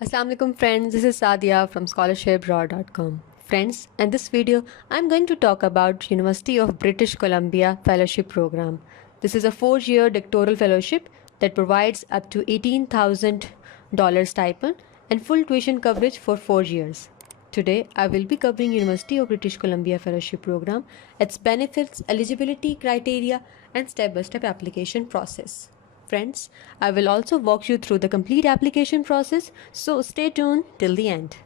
Assalamu alaikum friends, this is Sadia from scholarshipraw.com. Friends, in this video, I'm going to talk about University of British Columbia Fellowship Program. This is a 4-year doctoral fellowship that provides up to $18,000 stipend and full tuition coverage for 4 years. Today, I will be covering University of British Columbia Fellowship Program, its benefits, eligibility criteria, and step-by-step application process. Friends, I will also walk you through the complete application process, so stay tuned till the end.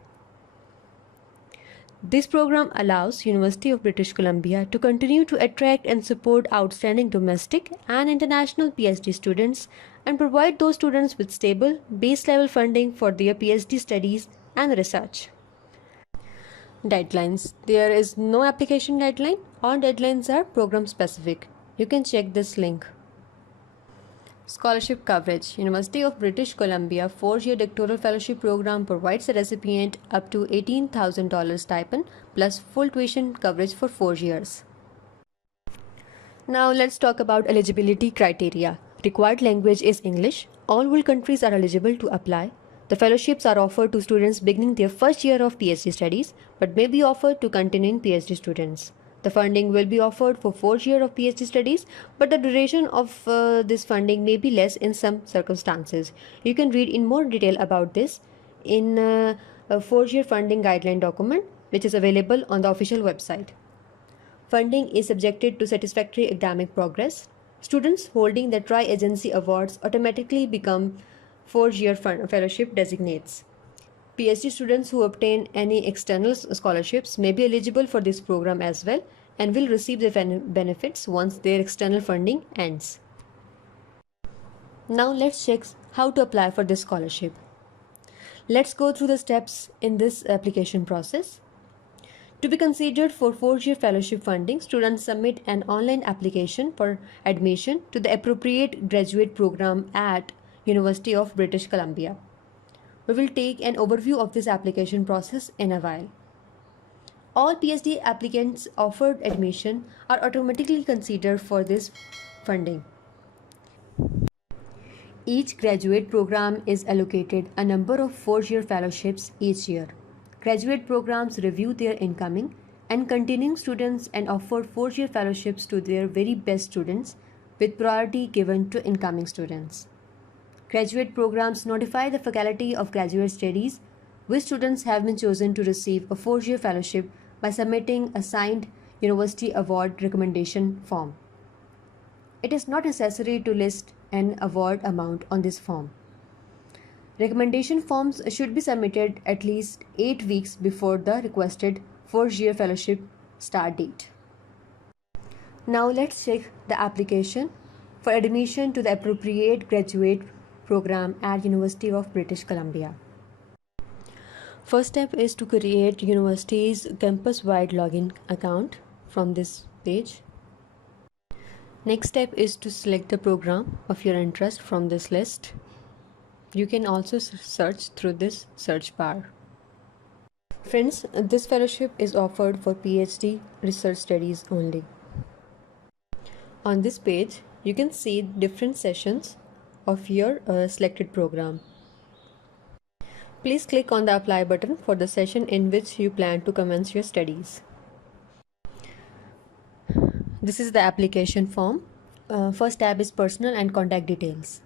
This program allows University of British Columbia to continue to attract and support outstanding domestic and international PhD students and provide those students with stable, base level funding for their PhD studies and research. Deadlines. There is no application deadline. All deadlines are program specific. You can check this link. Scholarship coverage. University of British Columbia 4-year doctoral fellowship program provides the recipient up to $18,000 stipend plus full tuition coverage for 4 years. Now let's talk about eligibility criteria. Required language is English. All world countries are eligible to apply. The fellowships are offered to students beginning their first year of PhD studies but may be offered to continuing PhD students. The funding will be offered for 4 years of PhD studies, but the duration of this funding may be less in some circumstances. You can read in more detail about this in a 4-year funding guideline document, which is available on the official website. Funding is subjected to satisfactory academic progress. Students holding the Tri-Agency Awards automatically become 4-year fellowship designates. PhD students who obtain any external scholarships may be eligible for this program as well and will receive the benefits once their external funding ends. Now let's check how to apply for this scholarship. Let's go through the steps in this application process. To be considered for 4-year fellowship funding, students submit an online application for admission to the appropriate graduate program at University of British Columbia. We will take an overview of this application process in a while. All PhD applicants offered admission are automatically considered for this funding. Each graduate program is allocated a number of 4-year fellowships each year. Graduate programs review their incoming and continuing students and offer 4-year fellowships to their very best students with priority given to incoming students. Graduate programs notify the Faculty of Graduate Studies which students have been chosen to receive a 4-year fellowship by submitting a signed University Award Recommendation Form. It is not necessary to list an award amount on this form. Recommendation forms should be submitted at least 8 weeks before the requested 4-year fellowship start date. Now let's check the application for admission to the appropriate graduate program at University of British Columbia. First step is to create university's campus-wide login account from this page. Next step is to select the program of your interest from this list. You can also search through this search bar. Friends, this fellowship is offered for PhD research studies only. On this page, you can see different sessions of your selected program. Please click on the apply button for the session in which you plan to commence your studies. This is the application form. First tab is personal and contact details.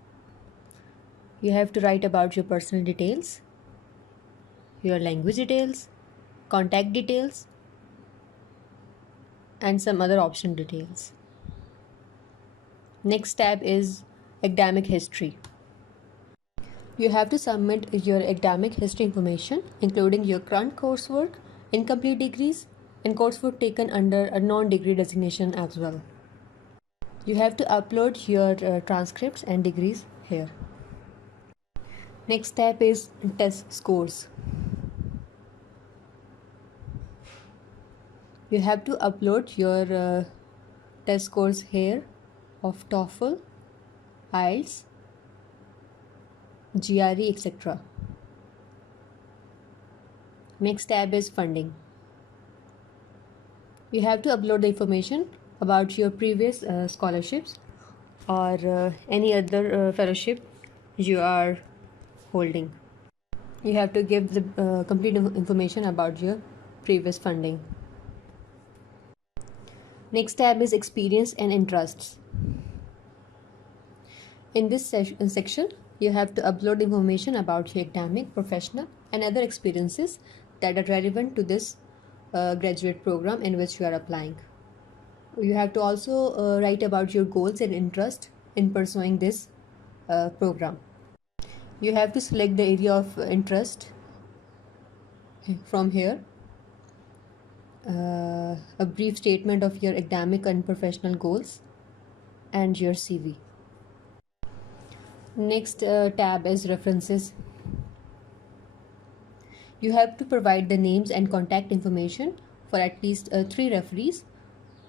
You have to write about your personal details, your language details, contact details, and some other option details. Next tab is academic history. You have to submit your academic history information, including your current coursework, incomplete degrees, and coursework taken under a non-degree designation as well. You have to upload your transcripts and degrees here. Next step is test scores. You have to upload your test scores here of TOEFL, IELTS, GRE, etc. Next tab is funding. You have to upload the information about your previous scholarships or any other fellowship you are holding. You have to give the complete information about your previous funding. Next tab is experience and interests. In this section, you have to upload information about your academic, professional, and other experiences that are relevant to this graduate program in which you are applying. You have to also write about your goals and interest in pursuing this program. You have to select the area of interest from here. A brief statement of your academic and professional goals and your CV. Next tab is references. You have to provide the names and contact information for at least 3 referees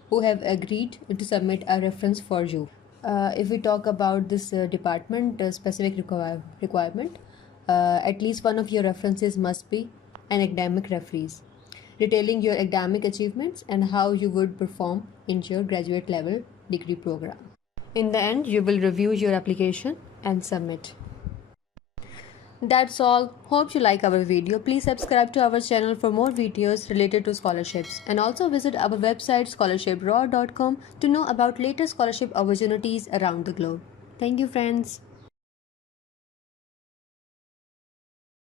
who have agreed to submit a reference for you. If we talk about this department specific requirement, at least one of your references must be an academic referees, detailing your academic achievements and how you would perform in your graduate level degree program. In the end, you will review your application and submit. That's all. Hope you like our video. Please subscribe to our channel for more videos related to scholarships, and also visit our website scholarship.raw.com to know about latest scholarship opportunities around the globe. Thank you, friends.